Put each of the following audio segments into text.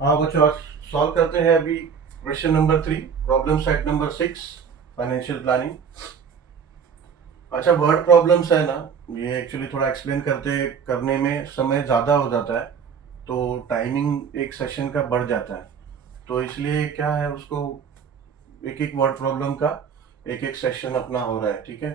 हाँ बच्चों, आज सॉल्व करते हैं अभी question number 3, problem set number 6, financial planning. अच्छा, वर्ड प्रॉब्लम्स है ना, ये एक्चुअली थोड़ा एक्सप्लेन करने में समय ज़्यादा हो जाता है, तो टाइमिंग एक सेशन का बढ़ जाता है। तो इसलिए क्या है, उसको एक एक वर्ड प्रॉब्लम का एक एक सेशन अपना हो रहा है, ठीक है।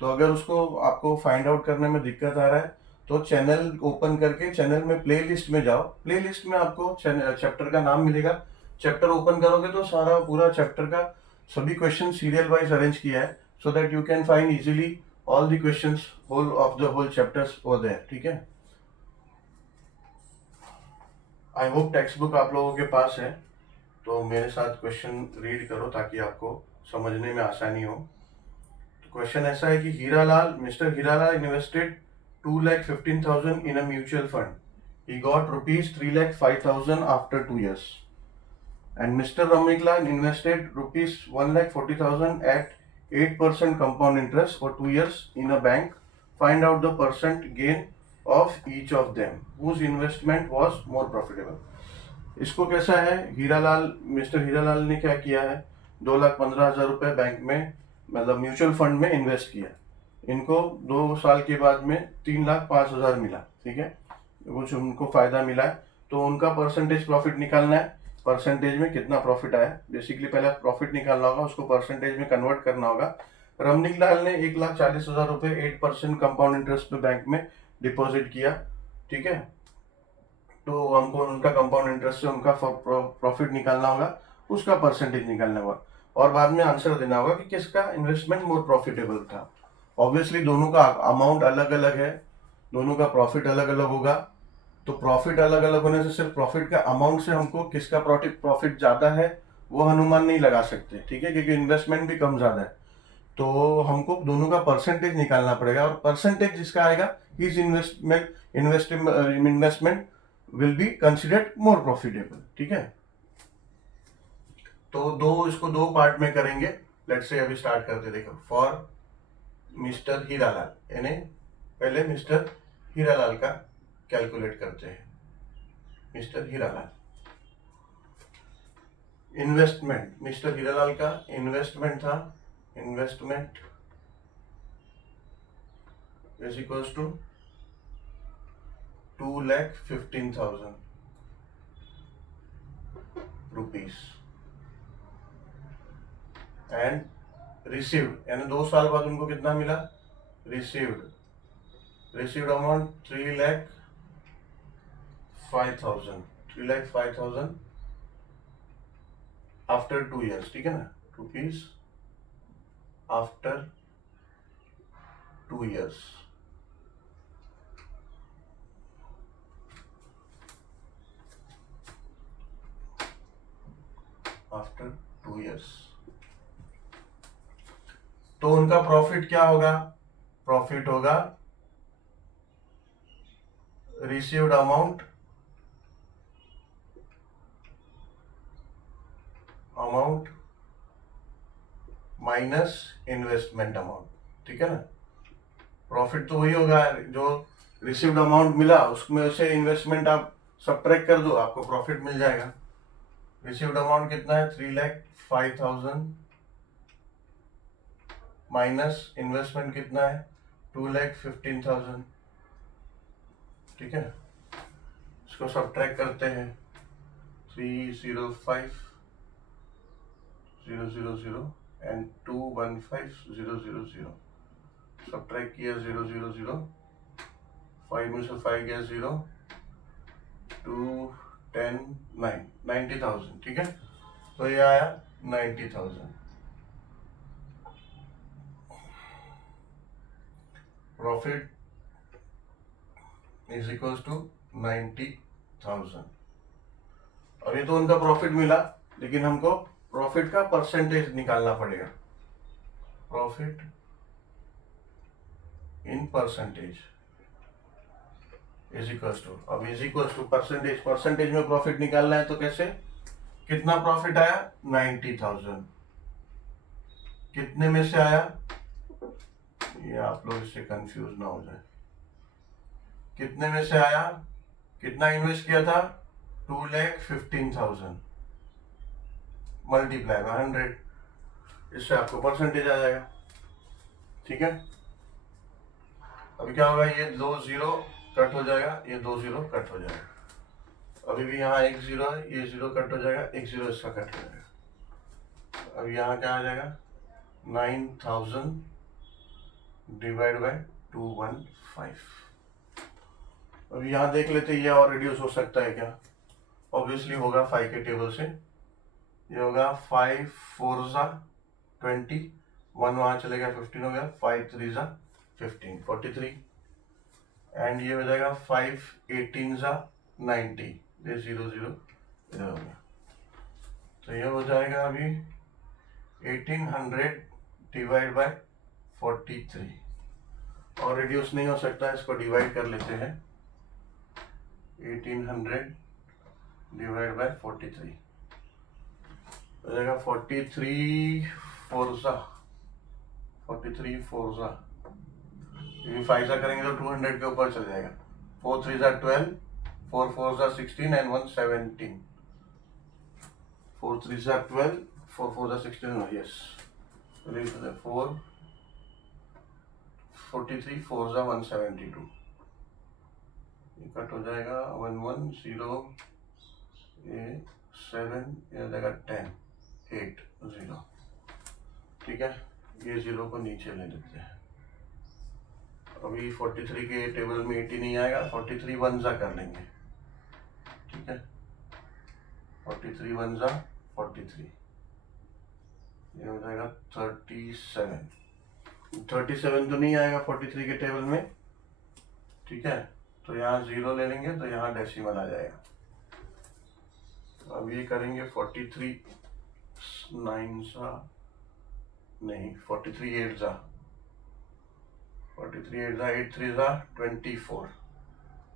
तो अगर उसको आपको फाइंड आउट करने में दिक्कत आ रहा है तो चैनल ओपन करके चैनल में प्ले लिस्ट में जाओ। प्ले लिस्ट में आपको चैप्टर का नाम मिलेगा। चैप्टर ओपन करोगे तो सारा पूरा चैप्टर का सभी क्वेश्चन सीरियल वाइज अरेंज किया है, so that you can find easily all the questions whole of the whole chapters over there, ठीक है। आई होप टेक्स्ट बुक आप लोगों के पास है, तो मेरे साथ क्वेश्चन रीड करो ताकि आपको समझने में आसानी हो। क्वेश्चन ऐसा है कि mister Hiralal invested 2,15,000 in a mutual fund. He got rupees 3,05,000 after 2 years. And Mr. Ramiklan invested rupees 1,40,000 at 8% compound interest for 2 years in a bank. Find out the percent gain of each of them. Whose investment was more profitable? इसको कैसा है, mister Hiralal ने क्या किया है, 2,15,000 रुपए bank में मतलब म्यूचुअल फंड में इन्वेस्ट किया। इनको 2 साल के बाद में 3,05,000 मिला, ठीक है। कुछ उनको फायदा मिला है, तो उनका परसेंटेज प्रॉफिट निकालना है। परसेंटेज में कितना प्रॉफिट आया, बेसिकली पहले प्रॉफिट निकालना होगा, उसको परसेंटेज में कन्वर्ट करना होगा। रमनिक लाल ने 1,40,000 रुपए 8% कंपाउंड इंटरेस्ट पे बैंक में डिपॉजिट किया, ठीक है। तो हमको उनका कंपाउंड इंटरेस्ट से उनका प्रॉफिट निकालना होगा, उसका परसेंटेज निकालना होगा, और बाद में आंसर देना होगा कि किसका इन्वेस्टमेंट मोर प्रॉफिटेबल था। ऑब्वियसली दोनों का अमाउंट अलग अलग है, दोनों का प्रॉफिट अलग अलग होगा, तो प्रॉफिट अलग अलग होने से सिर्फ प्रॉफिट का अमाउंट से हमको किसका प्रॉफिट ज्यादा है वो अनुमान नहीं लगा सकते, ठीक है, क्योंकि इन्वेस्टमेंट भी कम ज्यादा है। तो हमको दोनों का परसेंटेज निकालना पड़ेगा, और परसेंटेज जिसका आएगा his investment will be considered more profitable, ठीक है। तो इसको दो पार्ट में करेंगे। लेट्स से अभी स्टार्ट करते, देखो। फॉर मिस्टर हीरालाल, यानी पहले मिस्टर हीरालाल का कैलकुलेट करते हैं। Mister Hiralal investment, mister Hiralal का इन्वेस्टमेंट था, investment is equals to 2,15,000 rupees and received, यानी 2 साल बाद उनको कितना मिला, रिसीव्ड अमाउंट 3,05,000 आफ्टर 2 years, ठीक है ना, rupees after 2 years। After 2 years तो उनका प्रॉफिट क्या होगा, प्रॉफिट होगा received amount minus investment amount, ठीक है ना। प्रॉफिट तो वही होगा जो रिसीव्ड अमाउंट मिला, उसमें से इन्वेस्टमेंट आप सब्ट्रैक्ट कर दो, आपको प्रॉफिट मिल जाएगा। रिसीव्ड अमाउंट कितना है, 3,05,000 माइनस इन्वेस्टमेंट कितना है, 2,15,000, ठीक है। इसको सब्ट्रैक्ट करते हैं, 305,000 एंड 215,000, सब्ट्रैक्ट किया 0,000, 5 में से 5 गया 0, 2 10 9 90,000, ठीक है। तो ये आया 90,000। Profit is equals to 90,000। और ये तो उनका प्रॉफिट मिला, लेकिन हमको प्रॉफिट का परसेंटेज निकालना पड़ेगा। Profit in percentage is equals to, अब is equals to percentage, percentage में प्रॉफिट निकालना है तो कैसे, कितना प्रॉफिट आया, 90,000, कितने में से आया, ये आप लोग इससे कंफ्यूज ना हो जाए, कितने में से आया, कितना इन्वेस्ट किया था, 2,15,000 मल्टीप्लाई बाय 100, इससे आपको परसेंटेज आ जाएगा। ठीक है, अभी क्या होगा, ये 2 0 कट हो जाएगा, ये 2 0 कट हो जाएगा। अभी भी यहाँ 1 0 है, ये 0 कट हो जाएगा, 1 0 इसका कट हो जाएगा। अब यहाँ क्या आ जाएगा, 9,000 डिवाइड बाय 215। अब यहाँ देख लेते ये और रिड्यूस हो सकता है क्या, ऑब्वियसली होगा 5 के टेबल से। ये होगा 5 4 20, 1 वहाँ चलेगा 15 हो गया, 5 3 15 43, एंड ये हो जाएगा 5 18 90, ये 0 0 इधर हो गया। तो ये हो जाएगा अभी 1800 डिवाइड बाय 43, और रिड्यूस नहीं हो सकता, इसको डिवाइड कर लेते हैं। 1800 डिवाइड बाय 43 हो जाएगा 43 4 ये 5 करेंगे तो 200 के ऊपर चल जाएगा। 4 3 12, 4 4 16 एंड 1 17, 4 3 12, 4 4 16, यस 4 43 4 172, ये कट हो जाएगा 1 1 0, ये 7, ये हो जाएगा 10 8 0। ठीक है, ये 0 को नीचे ले लेते हैं। अभी 43 के टेबल में 80 नहीं आएगा, 43 1 कर लेंगे। ठीक है, 43 1 43, ये हो जाएगा 37। 37 तो नहीं आएगा 43 के टेबल में। ठीक है, तो यहाँ 0 ले लेंगे तो यहाँ डेसिमल आ जाएगा। अब ये करेंगे 43 9 नहीं, 43 8 43 8 8 3 24,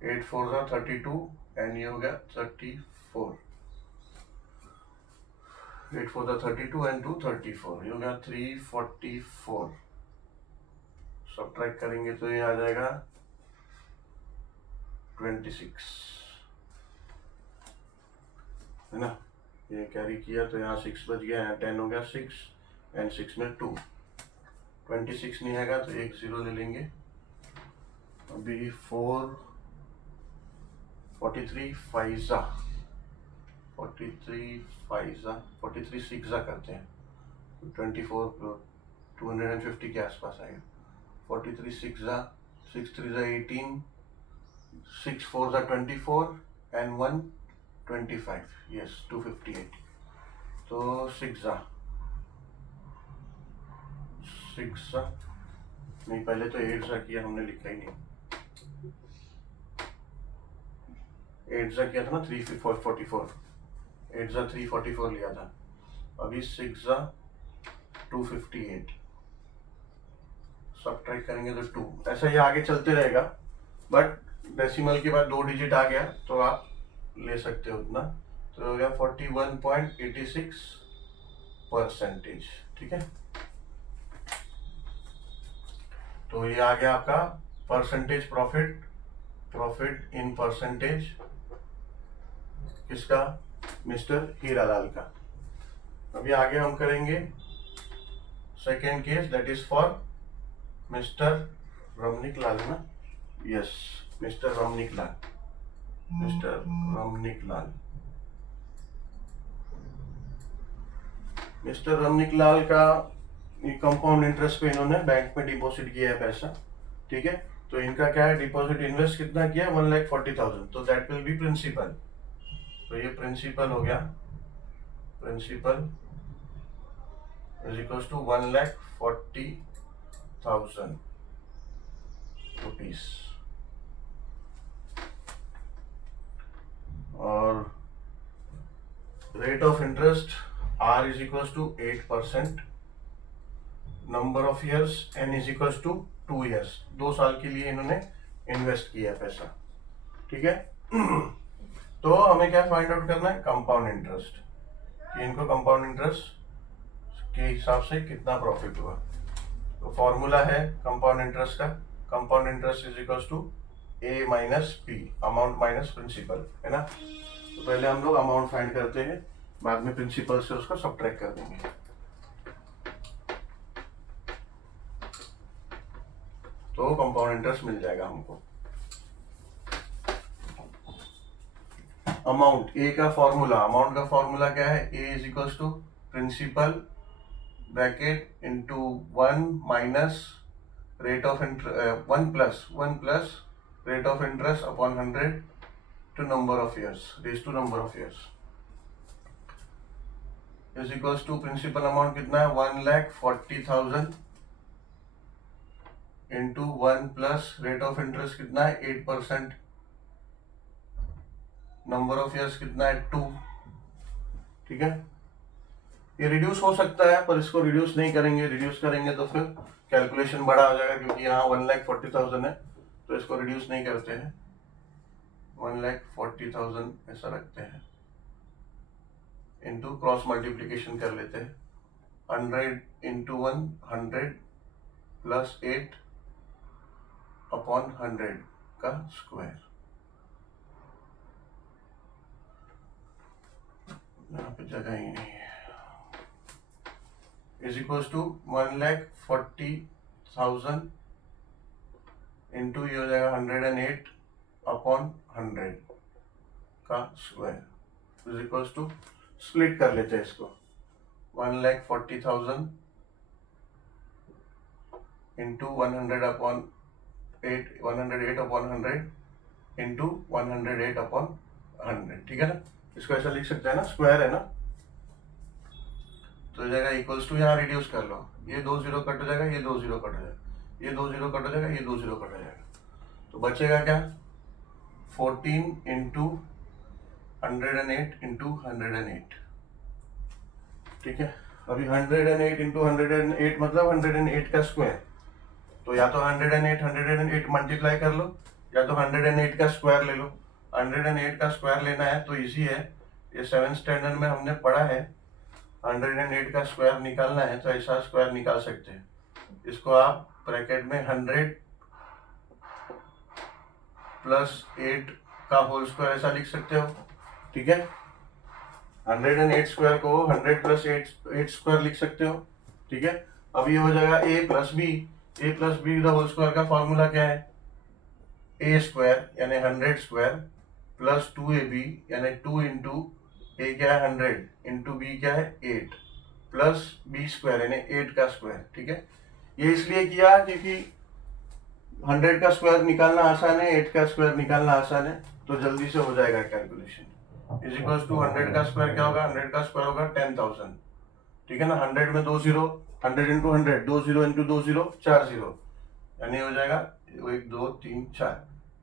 8 4 32, एंड ये हो गया 34, 8 4 32 एंड 2 34, ये हो गया 344। सब्ट्रैक्ट करेंगे तो ये आ जाएगा 26, है ना। ये कैरी किया तो यहाँ 6 बच गया, यहाँ 10 हो गया 6, एंड 6 में 2, 26 नहीं आएगा तो 1 0 ले लेंगे। अभी 4 43 5 43 5 43 6 करते हैं, 24 250 के आसपास आएगा। 43 6 6 3 18, 6 4 24, एंड 1 25, यस 258। तो 6 नहीं, पहले तो 8 किया हमने, लिखा ही नहीं। 8 किया था ना, 344, 8 344 लिया था। अभी 6 258, सब ट्राई करेंगे तो 2, ऐसा ही आगे चलते रहेगा। बट डेसिमल के बाद 2 डिजिट आ गया तो आप ले सकते हो उतना, तो हो गया 41.86%। ठीक है, तो ये आ गया आपका परसेंटेज प्रॉफिट इन परसेंटेज, किसका, मिस्टर हीरालाल का। अभी आगे हम करेंगे second case, that is for mister Ramnik Lal ना, yes mister Ramnik Lal. Mister Ramnik Lal का ये कंपाउंड इंटरेस्ट पे इन्होंने बैंक में डिपॉजिट किया है पैसा। ठीक है, तो इनका क्या है, डिपॉजिट इन्वेस्ट कितना किया, 1,40,000, तो दैट विल बी प्रिंसिपल। तो ये प्रिंसिपल हो गया, principal is equal to 1,40,000 rupees, और rate of interest R is equal to 8%, number of years N is equal to 2 years, 2 साल के लिए इन्होंने इन्वेस्ट किया पैसा। ठीक है, तो हमें क्या फाइंड आउट करना है, कंपाउंड इंटरेस्ट, कि इनको कंपाउंड इंटरेस्ट के हिसाब से कितना प्रॉफिट हुआ। तो फॉर्मूला है कंपाउंड इंटरेस्ट का, compound interest is equal to A minus P, amount minus principal, है ना। तो पहले हम लोग अमाउंट फाइंड करते हैं, बाद में प्रिंसिपल से उसका सब्ट्रैक्ट कर देंगे। तो कंपाउंड इंटरेस्ट मिल जाएगा हमको। अमाउंट, ए का फॉर्मूला, अमाउंट का फॉर्मूला क्या है, A is equals to principal bracket into 1 minus rate of interest 1 plus rate of interest upon 100 to number of years, raised to number of years, is equals to principal amount कितना है 1,40,000 into 1 plus rate of interest कितना है 8%, number of years कितना है 2। ठीक है, ये reduce हो सकता है पर इसको रिड्यूस नहीं करेंगे, रिड्यूस करेंगे तो फिर कैलकुलेशन बड़ा हो जाएगा, क्योंकि यहाँ 1,40,000 है तो इसको रिड्यूस नहीं करते हैं, 1,40,000 ऐसा रखते हैं, इंटू क्रॉस मल्टीप्लीकेशन कर लेते हैं, 100 इंटू 100 प्लस 8 अपॉन 100 का स्क्वायर, यहाँ पे जगह ही नहीं है, इज इक्वल्स टू 1,40,000 इंटू ये हो जाएगा 108 अपॉन 100 का square is equals to, split कर लेते हैं इसको, 1,40,000 into 100 upon 8, 108 upon 100 into 108 upon 100। ठीक है ना, इसको ऐसा लिख सकते हैं ना, स्क्वायर है ना, तो जाएगा इक्वल्स टू, यहाँ रिड्यूस कर लो, ये 2 0 कट हो जाएगा, ये 2 0 कट हो जाएगा, ये 2 0 कट हो जाएगा, ये 2 0 कट हो जाएगा, तो बचेगा क्या 14 इंटू 108 इंटू 108। ठीक है, अभी 108 इंटू 108 मतलब 108 का स्क्वायर, तो या तो 108 मल्टीप्लाई कर लो, या तो 108 का स्क्वायर ले लो। 108 का स्क्वायर लेना है तो इजी है, ये 7th स्टैंडर्ड में हमने पढ़ा है, 108 का स्क्वायर निकालना है तो ऐसा स्क्वायर निकाल सकते हैं, इसको आप ब्रैकेट में 100 प्लस 8 का होल स्क्वायर ऐसा लिख सकते हो। ठीक है, 108 स्क्वायर को 100 प्लस 8 स्क्वायर लिख सकते हो। ठीक है, अब ये हो जाएगा a plus B the whole square का फॉर्मूला क्या है, a स्क्वायर यानी 100 स्क्वायर प्लस 2ab यानी 2 इंटू a क्या है 100 इंटू b क्या है 8 प्लस b स्क्वायर यानी 8 का स्क्वायर। ठीक है, ये इसलिए किया क्योंकि 100 का स्क्वायर निकालना आसान है, 8 का स्क्वायर निकालना आसान है, तो जल्दी से हो जाएगा कैलकुलेशन। इज इक्वल्स टू 100 का स्क्वायर क्या होगा, 100 का स्क्वायर होगा 10,000। ठीक है ना, 100 में 2 0, 100 इंटू 100, 2 0 इंटू 2 0 4 0, यानी हो जाएगा 1 2 3 4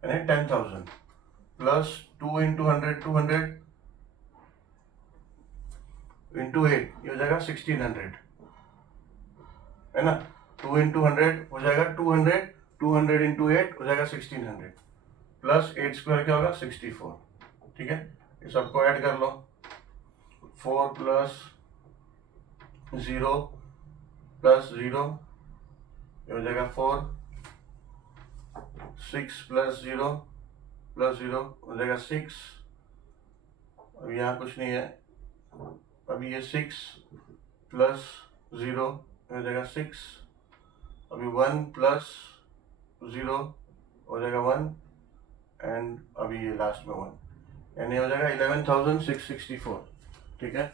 यानी 10,000 प्लस 2 इंटू 100 200 इंटू 8 ये हो जाएगा 1600 है ना, 2 इंटू 100 हो जाएगा 200, 200 इंटू 8 हो जाएगा 1600 प्लस 8 स्क्वायर क्या होगा 64। ठीक है, ये सबको ऐड कर लो, 4 प्लस 0 प्लस 0 ये हो जाएगा 4, 6 प्लस 0 प्लस 0 हो जाएगा 6, अब यहाँ कुछ नहीं है, अभी ये 6 प्लस 0 हो जाएगा 6, अभी 1 प्लस 0 हो जाएगा 1 एंड अभी ये लास्ट में 1 यानी हो जाएगा 11,664। ठीक है,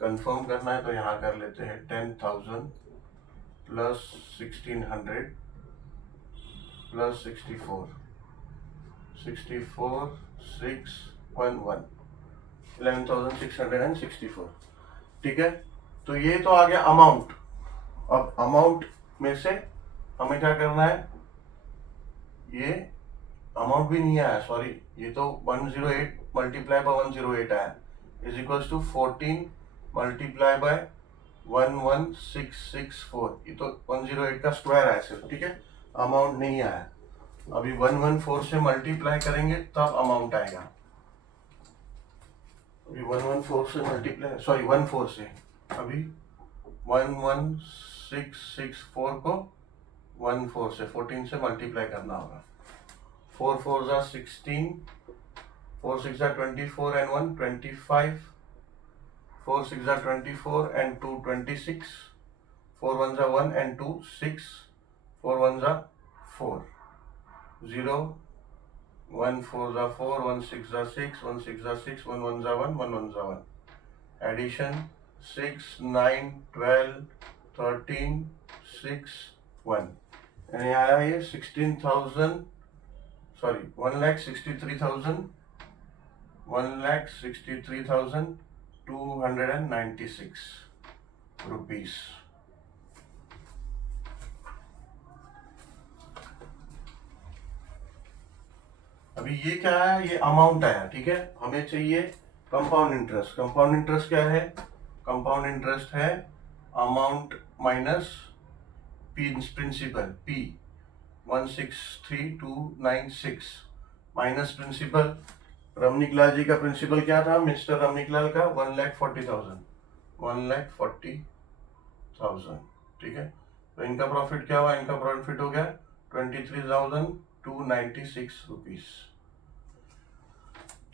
कंफर्म करना है तो यहाँ कर लेते हैं 10,000 प्लस 1,600 प्लस 64 611 11,664। ठीक है, तो ये तो आ गया अमाउंट। अब अमाउंट में से हमें क्या करना है, ये अमाउंट भी नहीं आया, सॉरी, ये तो 108 मल्टीप्लाई बाय 108 आया, is equals to 14 multiply by 11,664, ये तो 108 का स्क्वायर आया सिर्फ। ठीक है, अमाउंट नहीं आया, अभी 114 से मल्टीप्लाई करेंगे तब अमाउंट आएगा, अभी 114 से मल्टीप्लाई, सॉरी 14 से, अभी 11,664 को 14 से मल्टीप्लाई करना होगा, 4 4 जा 16 4 6 are 24 and 1 25, 4 6 are 24 and 2 26, 4 1s are 1 and 2 6, 4 1s are 4, 0 1 4s are 4, 1 6 are 6, 1 6 are 6, 1 1s are 1, 1 1s are 1. Addition 6 9 12 13 6 1 and यहाँ आया ये 16,000 सॉरी 1,63,296 रुपीस. अभी ये क्या है, ये अमाउंट आया. ठीक है, हमें चाहिए कंपाउंड इंटरेस्ट. कंपाउंड इंटरेस्ट क्या है? कंपाउंड इंटरेस्ट है amount minus principal P 163,296 minus principal. Ramniklal ji का प्रिंसिपल क्या था? मिस्टर रमनीकलाल का 1,40,000. ठीक है, तो इनका प्रॉफिट क्या हुआ? इनका प्रॉफिट हो गया 23,296 रुपीस.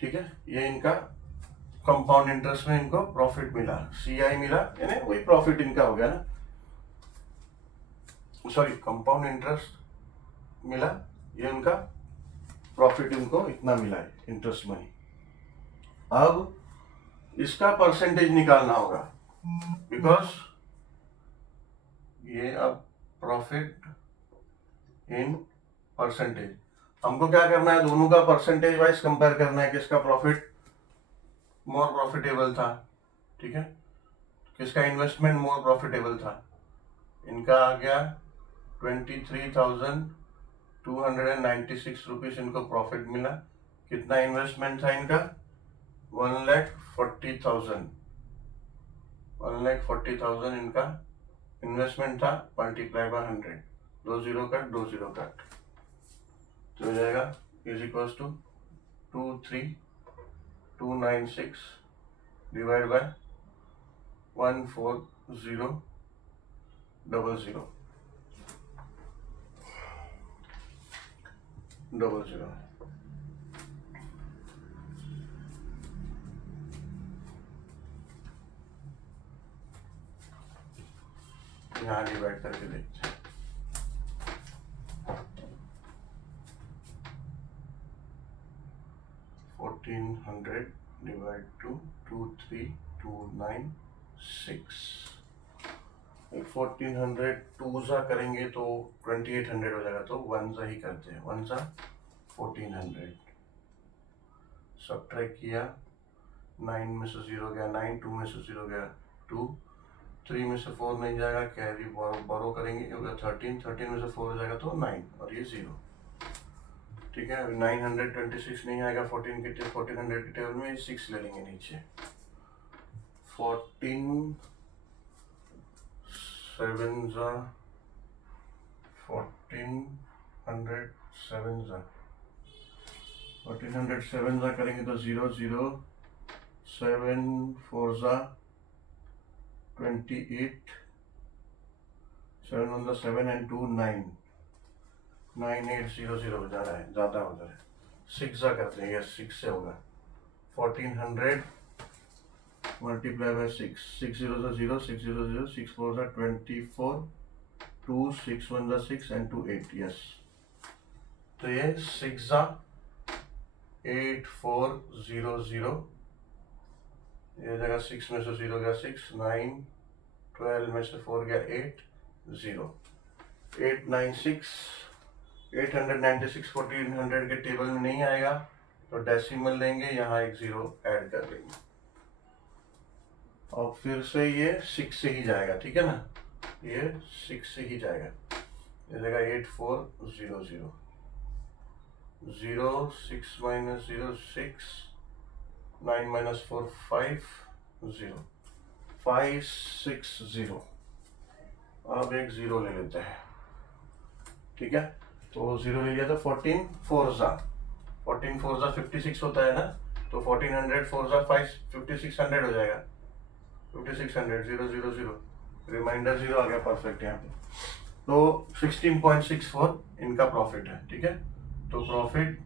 ठीक है, ये इनका कंपाउंड इंटरेस्ट में इनको प्रॉफिट मिला, CI मिला, यानी वही प्रॉफिट इनका हो गया ना. सॉरी, कंपाउंड इंटरेस्ट मिला, ये उनका प्रॉफिट इनको इतना मिला है, इंटरेस्ट मनी. अब इसका परसेंटेज निकालना होगा, बिकॉज ये अब प्रॉफिट इन परसेंटेज. हमको क्या करना है? दोनों का परसेंटेज वाइज कंपेयर करना है, किसका प्रॉफिट मोर प्रॉफिटेबल था. ठीक है, किसका इन्वेस्टमेंट मोर प्रॉफिटेबल था. इनका आ गया 23,296 रुपीज इनको प्रॉफिट मिला. कितना इन्वेस्टमेंट था इनका? 1,40,000 इनका इन्वेस्टमेंट था, मल्टीप्लाई बाय 100. 2 0 कट, 2 0 कट, तो हो जाएगा is equal to 23,296 divide by 140,000. यहाँ डिवाइड करके देखते हैं. 1400 डिवाइड टू 23,296. 1400 2 करेंगे तो 2800 हो जाएगा, तो 1 ही करते हैं. 1 1400 सब्ट्रैक्ट किया, 9 में से 0 गया 9, 2 में से 0 गया 2, 3 में से 4 नहीं जाएगा, कैरी बोरो करेंगे, 13 में से 4 हो जाएगा तो 9 और ये 0. ठीक है, 926 नहीं आएगा 1400 के टेबल में, 6 ले लेंगे नीचे. 14 1407 करेंगे तो 0 0 7 4 28, 7 1 7 and 2 9, 9800 हो जा रहा है, ज़्यादा हो जा रहा है. 6 करते हैं, यस 6 से होगा. 1400 मल्टीप्लाई बाय 6, 6 0 0, 6 0 0, 6 4 24, 2 6 1 6 and 2 8, यस. तो ये 6 8400, ये जगह 6 में से 0 गया 6, 9 12 में से 4 गया 8 0, 896 896 1400 के टेबल में नहीं आएगा, तो डेसिमल लेंगे, यहाँ एक 0 ऐड कर लेंगे और फिर से ये 6 से ही जाएगा. ठीक है ना, ये 6 से ही जाएगा. ये जगह 8400, 0 6 minus 0 6, 9 minus 4 5 0, 560. अब एक 0 ले लेते हैं. ठीक है, तो 0 ले लिया, तो 14 4 56 होता है ना, तो 1400 4 5600 हो जाएगा. 5600 0 0 0, रिमाइंडर 0 आ गया, परफेक्ट यहाँ पे. तो 16.64 इनका प्रॉफिट है. ठीक है, तो प्रॉफिट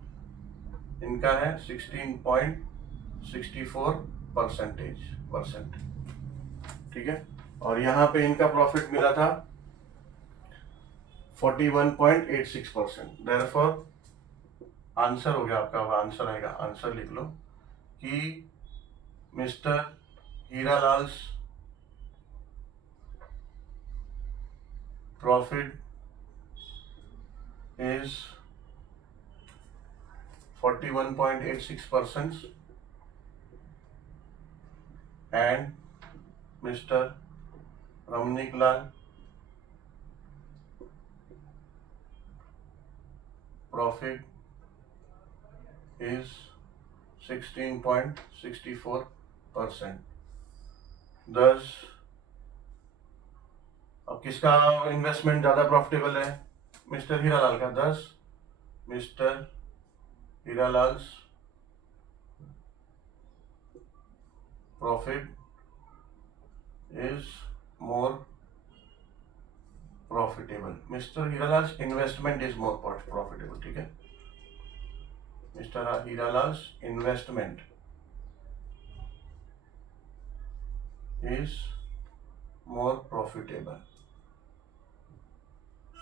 इनका है 16.64%। ठीक है, और यहाँ पे इनका प्रॉफिट मिला था 41.86%। देयरफॉर आंसर हो गया आपका, आंसर आएगा, आंसर लिख लो कि mister Hiralal's profit is 41.86% and Mr. Ramnik Lal profit is 16.64%। thus अब किसका इन्वेस्टमेंट ज्यादा प्रॉफिटेबल है? मिस्टर हीरालाल का। thus mister Hiralal's profit is more profitable. Mister Hiralal's investment is more profitable. ठीक है, mister Hiralal's investment is more profitable.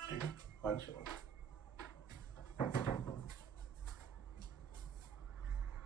ठीक है, आंसर।